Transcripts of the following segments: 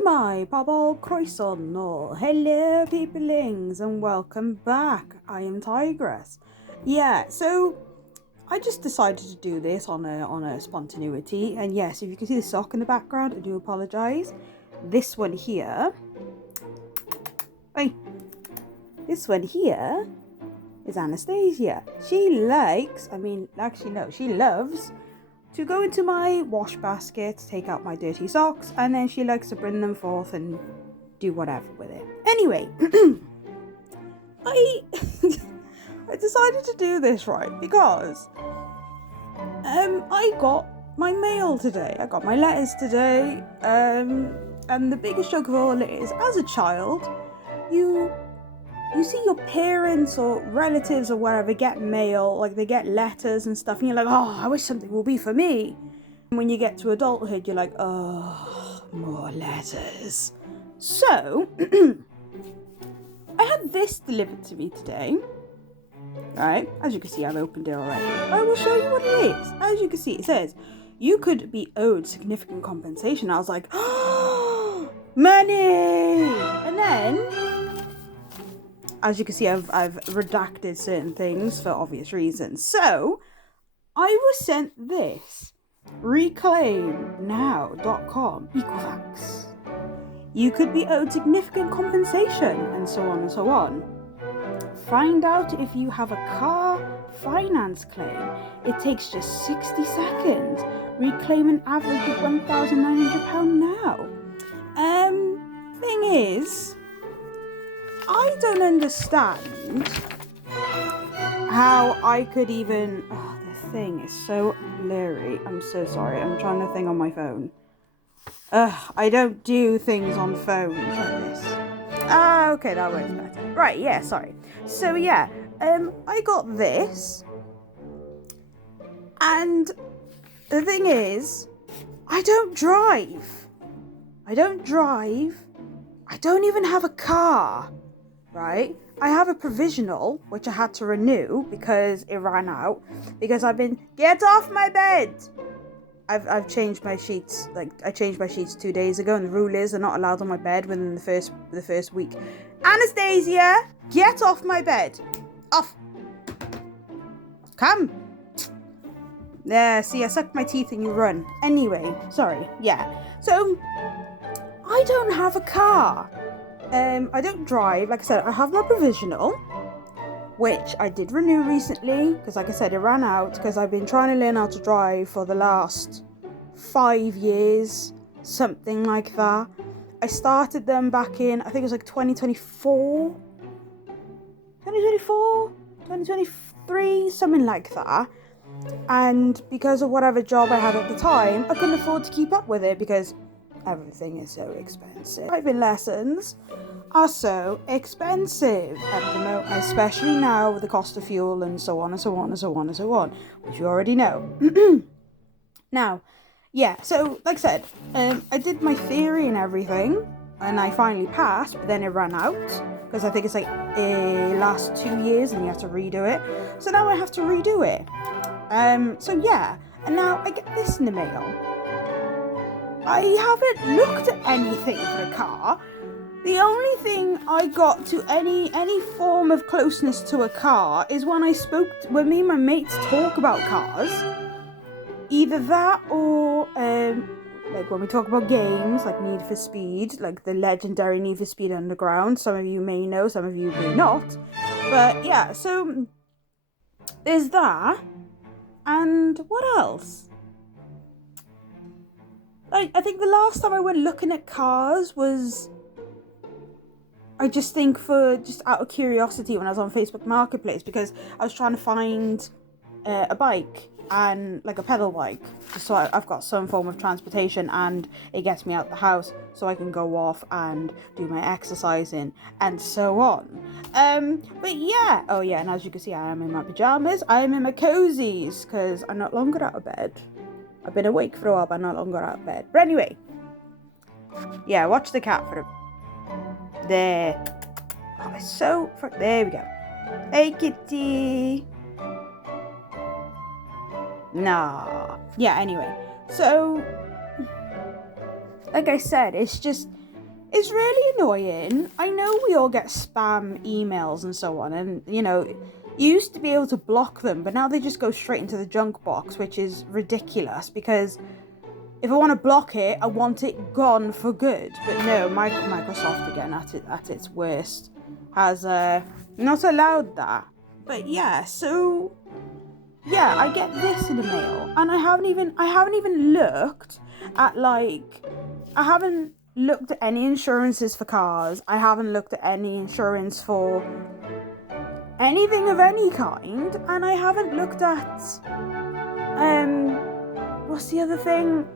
Shemai, Bobble Croissant, or hello peoplings and welcome back. I am Tigress. Yeah, so I just decided to do this on a spontaneity, and yes, if you can see the sock in the background, I do apologise. This one here, this one here is Anastasia. She loves to go into my wash basket, take out my dirty socks, and then she likes to bring them forth and do whatever with it. Anyway, I decided to do this because I got my mail today. I got my letters today, and the biggest joke of all is, as a child, you see your parents or relatives or whatever get mail, like they get letters and stuff, and you're like, oh, I wish something will be for me. And when you get to adulthood, you're like, oh, more letters. So, I had this delivered to me today. Right, as you can see, I've opened it already. I will show you what it is. As you can see, it says, you could be owed significant compensation. I was like, oh, money! And then, as you can see, I've redacted certain things for obvious reasons. So, I was sent this. ReclaimNow.com Equifax. You could be owed significant compensation, and so on and so on. Find out if you have a car finance claim. It takes just 60 seconds. Reclaim an average of £1,900 now. Thing is, I don't understand how I could even... Oh, the thing is so blurry. I'm so sorry. I'm trying to think on my phone. I don't do things on phones like this. Ah, okay, that works better. Right, yeah, sorry. So, yeah, I got this. And the thing is, I don't drive. I don't even have a car. Right? I have a provisional, which I had to renew because it ran out. Because get off my bed! I've changed my sheets. Like, I changed my sheets 2 days ago, and the rule is they're not allowed on my bed within the first week. Anastasia, get off my bed! Off! Come! There, see, I suck my teeth and you run. Anyway, sorry, yeah. So, I don't have a car. I don't drive. Like I said, I have my provisional, which I did renew recently because, like I said, it ran out because I've been trying to learn how to drive for the last 5 years, something like that. I started them back in, I think it was like 2023, something like that. And because of whatever job I had at the time, I couldn't afford to keep up with it because everything is so expensive. Driving lessons are so expensive at the moment, especially now with the cost of fuel and so on and so on and so on and so on, which you already know. Now, yeah, so like I said, I did my theory and everything, and I finally passed, but then it ran out, because I think it's like last 2 years and you have to redo it. So now I have to redo it. So yeah, and now I get this in the mail. I haven't looked at anything for a car. The only thing I got to any form of closeness to a car is when me and my mates talk about cars. Either that or like when we talk about games like Need for Speed, like the legendary Need for Speed Underground. Some of you may know, some of you may not. But yeah, so there's that. And what else? I think the last time I went looking at cars was, I just think for just out of curiosity, when I was on Facebook Marketplace, because I was trying to find a bike and like a pedal bike, just so I've got some form of transportation and it gets me out the house so I can go off and do my exercising and so on. But yeah, oh yeah, and as you can see, I am in my pajamas. I am in my cozies because I'm no longer out of bed. I've been awake for a while, but I'm no longer out of bed. But anyway, yeah, watch the cat for a... There. Oh, it's so... There we go. Hey, kitty. Nah. Yeah, anyway. So, like I said, it's just... It's really annoying. I know we all get spam emails and so on, and you used to be able to block them, but now they just go straight into the junk box, which is ridiculous because if I want to block it, I want it gone for good. But no, Microsoft again at its worst has not allowed that. But yeah, so yeah, I get this in the mail, and I haven't even looked at I haven't looked at any insurances for cars. I haven't looked at any insurance for anything of any kind, and I haven't looked at what's the other thing?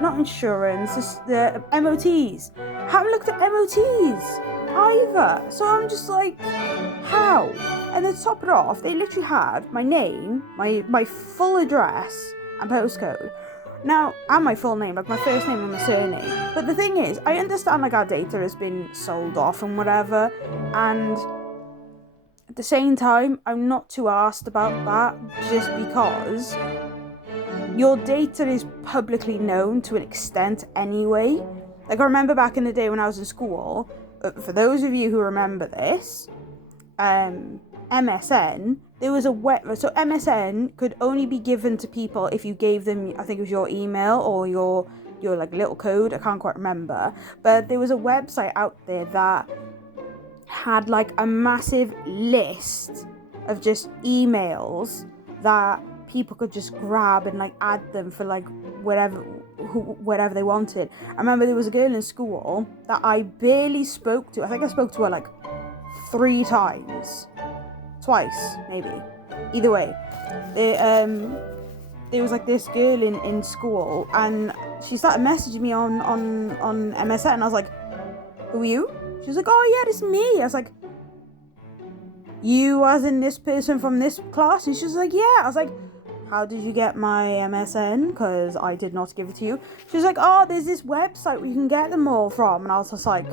Not insurance, just the MOTs. I haven't looked at MOTs either. So I'm just like, how? And then to top it off, they literally had my name, my full address and postcode. Now, and my full name, like my first name and my surname. But the thing is, I understand our data has been sold off and whatever, and at the same time, I'm not too arsed about that, just because your data is publicly known to an extent anyway. I remember back in the day when I was in school, for those of you who remember this, MSN, there was so MSN could only be given to people if you gave them, I think it was your email or your little code, I can't quite remember, but there was a website out there that had a massive list of just emails that people could just grab and add them for whatever they wanted. I remember there was a girl in school that I barely spoke to. I think I spoke to her 3 times. Twice, maybe. Either way. There was this girl in school, and she started messaging me on MSN, and I was like, who are you? She was like, oh yeah, it's me. I was like, you as in this person from this class? And she was like, yeah. I was like, how did you get my MSN? Because I did not give it to you. She was like, oh, there's this website where you can get them all from. And I was just like,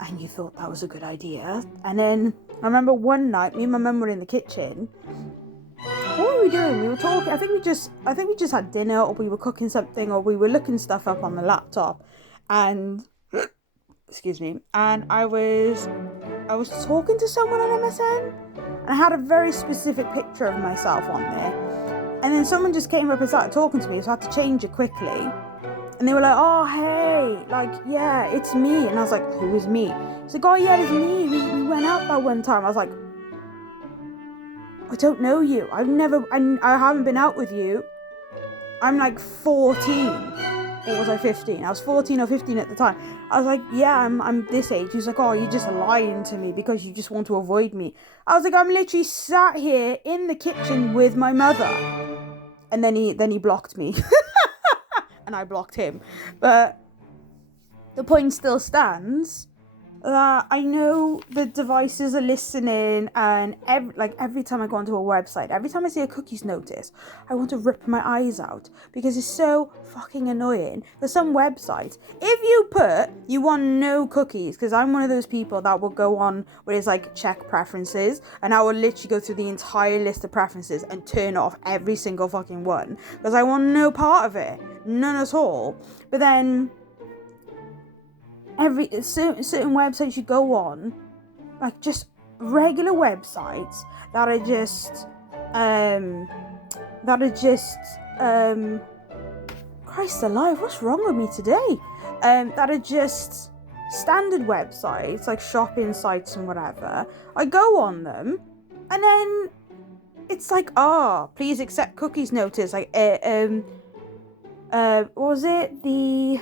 and you thought that was a good idea? And then I remember one night, me and my mum were in the kitchen. What were we doing? We were talking. I think we just had dinner, or we were cooking something, or we were looking stuff up on the laptop. And excuse me. And I was talking to someone on MSN, and I had a very specific picture of myself on there. And then someone just came up and started talking to me, so I had to change it quickly. And they were like, oh, hey, yeah, it's me. And I was like, who is me? He's like, oh, yeah, it's me. We went out that one time. I was like, I don't know you. I haven't been out with you. I'm 14. Or was I 15? I was 14 or 15 at the time. I was like, yeah, I'm this age. He was like, oh, you're just lying to me because you just want to avoid me. I was like, I'm literally sat here in the kitchen with my mother. And then he blocked me. And I blocked him. But the point still stands that I know the devices are listening, and every time I go onto a website, every time I see a cookies notice, I want to rip my eyes out because it's so fucking annoying. There's some websites, if you put you want no cookies, because I'm one of those people that will go on where it's check preferences, and I will literally go through the entire list of preferences and turn off every single fucking one because I want no part of it, none at all. But then certain websites you go on, just regular websites that are just Christ alive, what's wrong with me today? That are just standard websites, shopping sites and whatever. I go on them, and then it's please accept cookies notice. What was it? The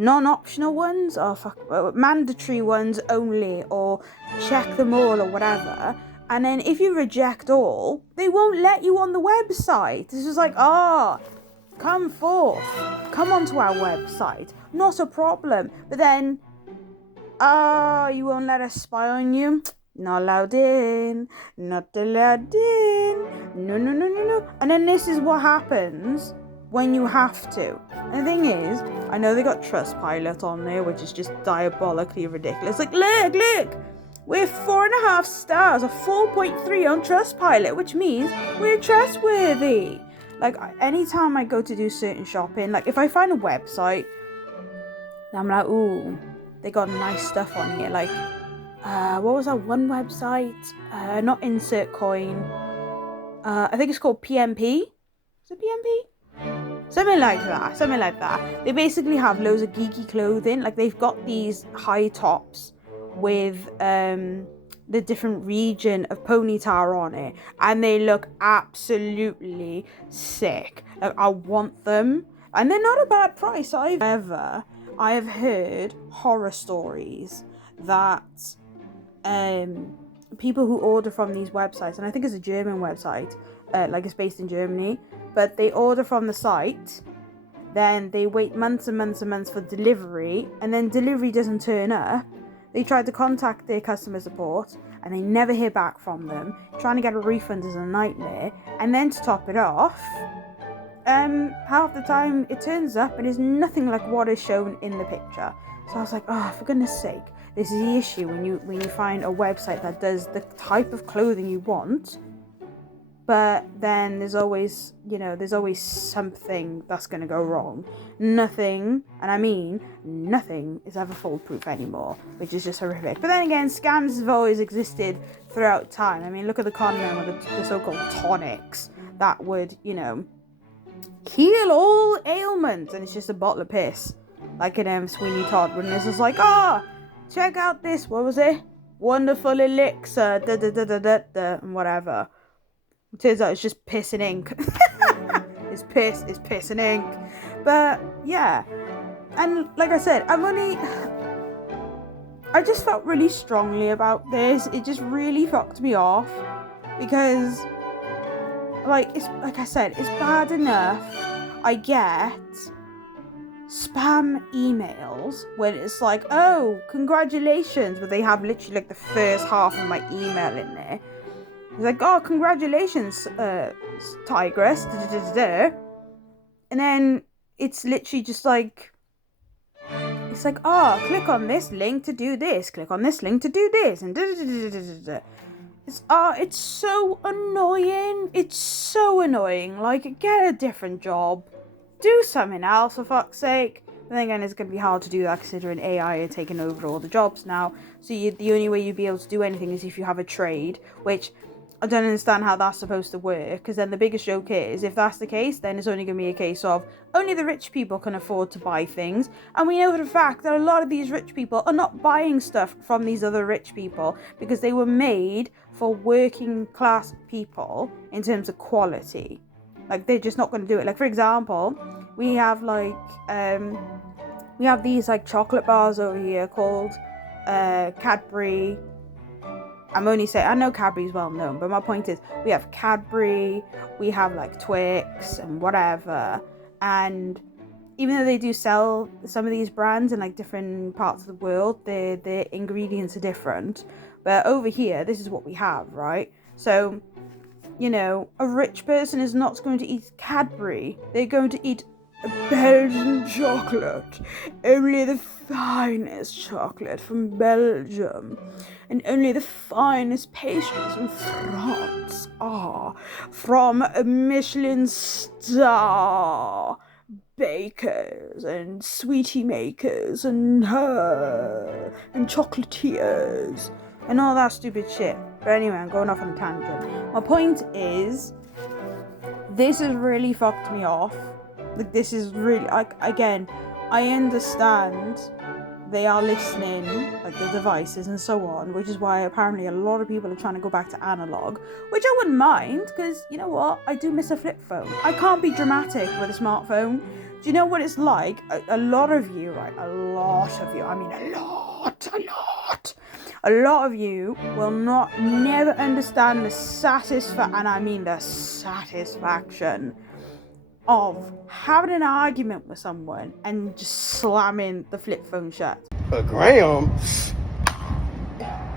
non-optional ones, or mandatory ones only, or check them all, or whatever. And then if you reject all, they won't let you on the website. It's just come forth, come onto our website, not a problem. But then, you won't let us spy on you? Not allowed in, not allowed in, no. And then this is what happens when you have to. And the thing is, I know they got Trustpilot on there, which is just diabolically ridiculous. Look, we're 4.5 stars, a 4.3 on Trustpilot, which means we're trustworthy. Like, anytime I go to do certain shopping, like, if I find a website, I'm like, ooh, they got nice stuff on here. Like, what was that one website? Not Insert Coin. I think it's called PMP. Is it PMP? Something like that. They basically have loads of geeky clothing. Like, they've got these high tops with the different region of ponytail on it, and they look absolutely sick. Like, I want them, and they're not a bad price either. I have heard horror stories that people who order from these websites, and I think it's a German website, like it's based in Germany, but they order from the site, then they wait months and months and months for delivery, and then delivery doesn't turn up. They try to contact their customer support and they never hear back from them. Trying to get a refund is a nightmare. And then to top it off, half the time it turns up and is nothing like what is shown in the picture. So I was like, oh, for goodness sake, this is the issue when you find a website that does the type of clothing you want, but then there's always something that's going to go wrong. Nothing, and I mean nothing, is ever foolproof anymore, which is just horrific. But then again, scams have always existed throughout time. I mean, look at the condom, or the so-called tonics that would, heal all ailments, and it's just a bottle of piss. Like in Sweeney Todd, when this is like, check out this, what was it? Wonderful elixir, and whatever. It turns out it's just piss and ink. It's piss and ink. But yeah, and like I said, I just felt really strongly about this. It just really fucked me off, because it's like I said, it's bad enough I get spam emails when it's like, oh, congratulations, but they have literally like the first half of my email in there. It's like, oh, congratulations, Tigress, and then it's literally just like, it's like, oh, click on this link to do this, click on this link to do this, and it's so annoying. It's so annoying. Like, get a different job, do something else, for fuck's sake. But then again, it's going to be hard to do that considering AI are taking over all the jobs now. So the only way you'd be able to do anything is if you have a trade, which I don't understand how that's supposed to work, because then the biggest joke is, if that's the case, then it's only going to be a case of only the rich people can afford to buy things, and we know for a fact that a lot of these rich people are not buying stuff from these other rich people because they were made for working class people in terms of quality. Like, they're just not going to do it. Like, for example, we have these like chocolate bars over here called Cadbury. I know Cadbury's well known, but my point is, we have Cadbury, we have like Twix and whatever, and even though they do sell some of these brands in like different parts of the world, their ingredients are different. But over here, this is what we have, right? So, a rich person is not going to eat Cadbury. They're going to eat Belgian chocolate. Only the finest chocolate from Belgium. And only the finest pastries from France are from a Michelin star bakers and sweetie makers and chocolatiers and all that stupid shit. But anyway, I'm going off on a tangent. My point is, this has really fucked me off. Like, this is really, like, again, I understand they are listening, like the devices and so on, which is why apparently a lot of people are trying to go back to analog, which I wouldn't mind, because you know what, I do miss a flip phone. I can't be dramatic with a smartphone. Do you know what it's like? A lot of you, right, a lot of you will never understand the satisfaction of having an argument with someone and just slamming the flip phone shut. A gram?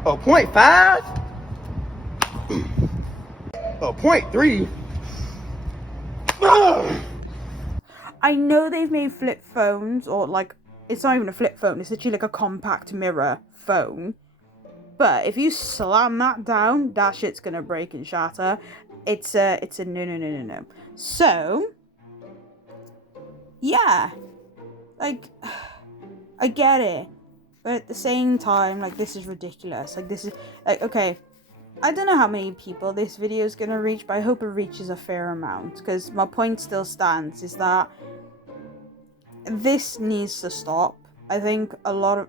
A 0.5? A 0.3? I know they've made flip phones, or like, it's not even a flip phone, it's literally like a compact mirror phone. But if you slam that down, that shit's gonna break and shatter. It's a no. So, yeah, like, I get it, but at the same time, like, this is ridiculous. Like, this is, like, okay, I don't know how many people this video is gonna reach, but I hope it reaches a fair amount, because my point still stands, is that this needs to stop. I think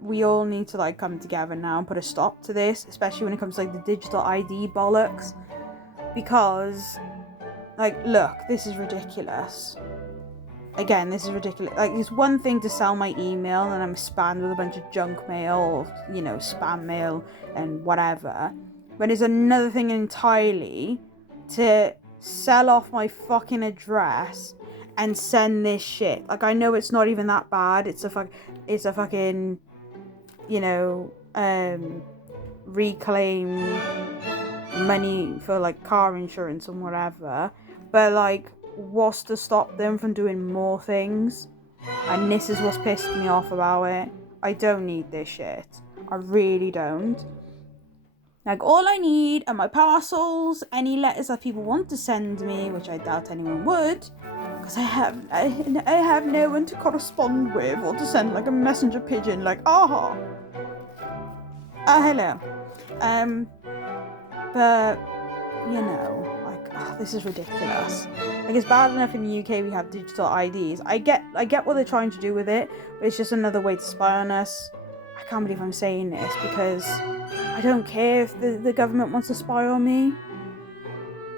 we all need to, like, come together now and put a stop to this, especially when it comes to, like, the digital ID bollocks, because, like, look, this is ridiculous. Again, this is ridiculous. Like, it's one thing to sell my email and I'm spammed with a bunch of junk mail or, you know, spam mail and whatever, but it's another thing entirely to sell off my fucking address and send this shit. Like, I know it's not even that bad. It's a fucking, you know, reclaim money for, like, car insurance and whatever. But, like, what's to stop them from doing more things? And this is what's pissed me off about it. I don't need this shit. I really don't. Like, all I need are my parcels, any letters that people want to send me, which I doubt anyone would, because I have no one to correspond with or to send, like, a messenger pigeon, like, hello. But, you know, like, this is ridiculous. Like, it's bad enough in the UK we have digital IDs. I get what they're trying to do with it, but it's just another way to spy on us. I can't believe I'm saying this, because I don't care if the government wants to spy on me,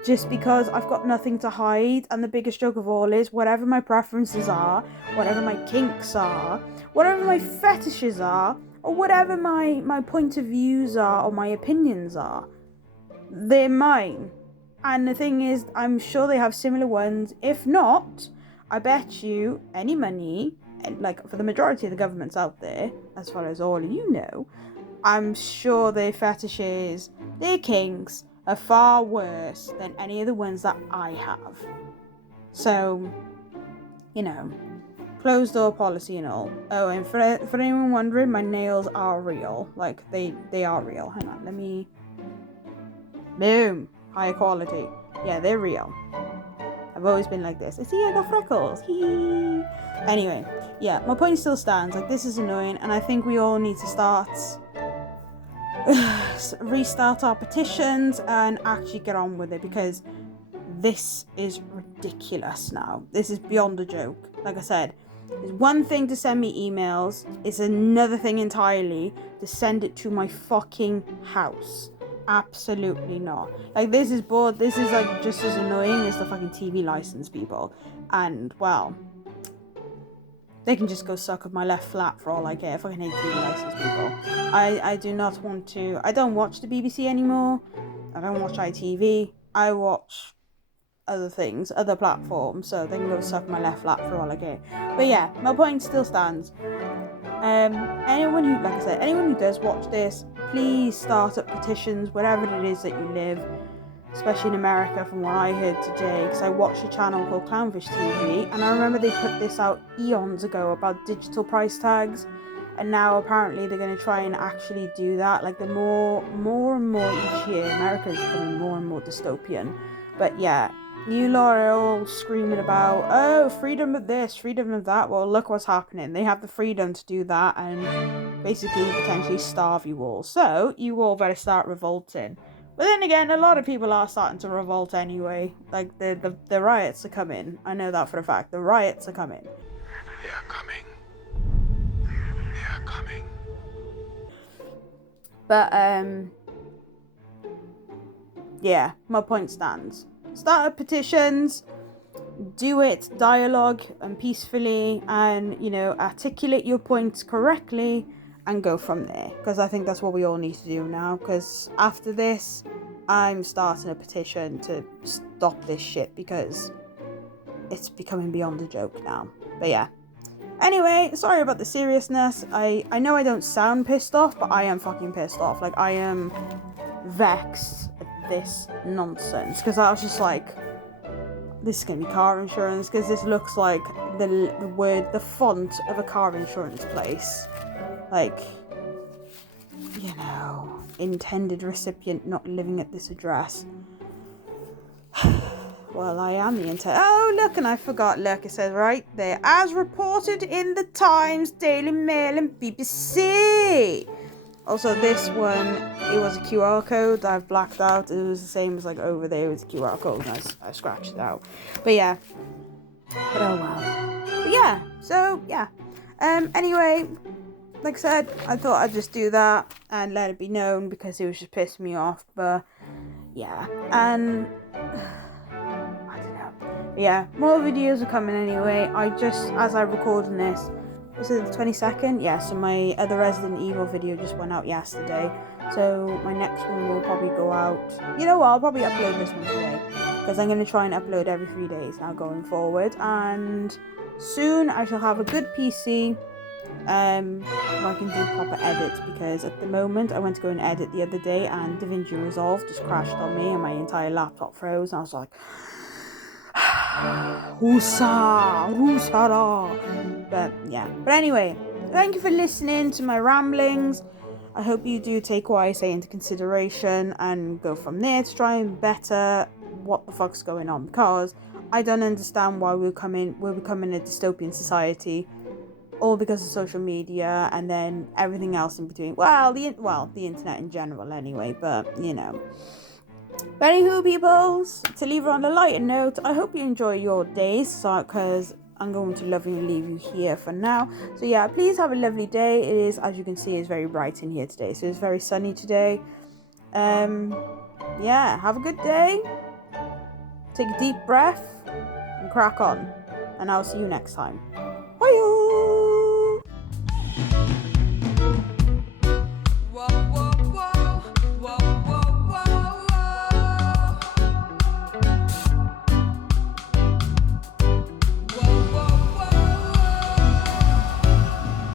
just because I've got nothing to hide. And the biggest joke of all is, whatever my preferences are, whatever my kinks are, whatever my fetishes are, or whatever my point of views are or my opinions are, they're mine. And the thing is, I'm sure they have similar ones. If not, I bet you any money, and, like, for the majority of the governments out there, as far as all you know, I'm sure their fetishes, their kinks, are far worse than any of the ones that I have. So, you know, closed door policy and all. Oh, and for anyone wondering, my nails are real. Like, they are real. Hang on, let me... Boom! High quality. Yeah, they're real. I've always been like this. See, I got freckles. Hee. Anyway, yeah, my point still stands. Like, this is annoying, and I think we all need to restart our petitions and actually get on with it, because this is ridiculous now. This is beyond a joke. Like I said, it's one thing to send me emails. It's another thing entirely to send it to my fucking house. Absolutely not. Like, this is like just as annoying as the fucking TV license people. And, well, they can just go suck with my left flat for all I care. I fucking hate TV license people. I do not want to. I don't watch the BBC anymore. I don't watch ITV. I watch other things, other platforms, so they can go suck my left flat for all I care. But yeah, my point still stands. Anyone who does watch this, please start up petitions wherever it is that you live, especially in America, from what I heard today, because I watched a channel called Clownfish TV, and I remember they put this out eons ago about digital price tags, and now apparently they're going to try and actually do that. Like, the more and more each year, America is becoming more and more dystopian. But yeah, you lot are all screaming about, oh, freedom of this, freedom of that. Well, look what's happening. They have the freedom to do that and basically potentially starve you all. So you all better start revolting. But then again, a lot of people are starting to revolt anyway. Like, the riots are coming. I know that for a fact. The riots are coming. They are coming. They are coming. But, yeah, my point stands. Start up petitions, do it dialogue and peacefully, and, you know, articulate your points correctly and go from there, because I think that's what we all need to do now, because after this I'm starting a petition to stop this shit, because it's becoming beyond a joke now. But yeah, anyway, sorry about the seriousness. I know I don't sound pissed off, but I am fucking pissed off. Like, I am vexed at this nonsense, because I was just like, this is going to be car insurance, because this looks like the font of a car insurance place. Like, you know, intended recipient not living at this address. Well, I am the internet. Oh, look, and I forgot. Look, it says right there, as reported in the Times, Daily Mail, and BBC. Also, this one, it was a QR code that I've blacked out. It was the same as like over there with the QR code, and I scratched it out. But yeah. But oh well. But yeah. So yeah. Anyway, like I said, I thought I'd just do that and let it be known because it was just pissing me off. But yeah, and I don't know. Yeah, more videos are coming anyway. I just, as I'm recording this, was it the 22nd? Yeah, so my other Resident Evil video just went out yesterday. So my next one will probably go out. You know what? I'll probably upload this one today because I'm going to try and upload every 3 days now going forward. And soon I shall have a good PC where I can do proper edits, because at the moment I went to go and edit the other day and DaVinci Resolve just crashed on me and my entire laptop froze, and I was like, but yeah. But anyway, thank you for listening to my ramblings. I hope you do take what I say into consideration and go from there to try and better what the fuck's going on, because I don't understand why we're becoming a dystopian society, all because of social media and then everything else in between. Well, the internet in general anyway, but you know. But anywho, peoples, to leave it on a lighter note, I hope you enjoy your days, because I'm going to lovingly leave you here for now. So yeah, please have a lovely day. It is, as you can see, it's very bright in here today, so it's very sunny today. Yeah, have a good day. Take a deep breath and crack on. And I'll see you next time.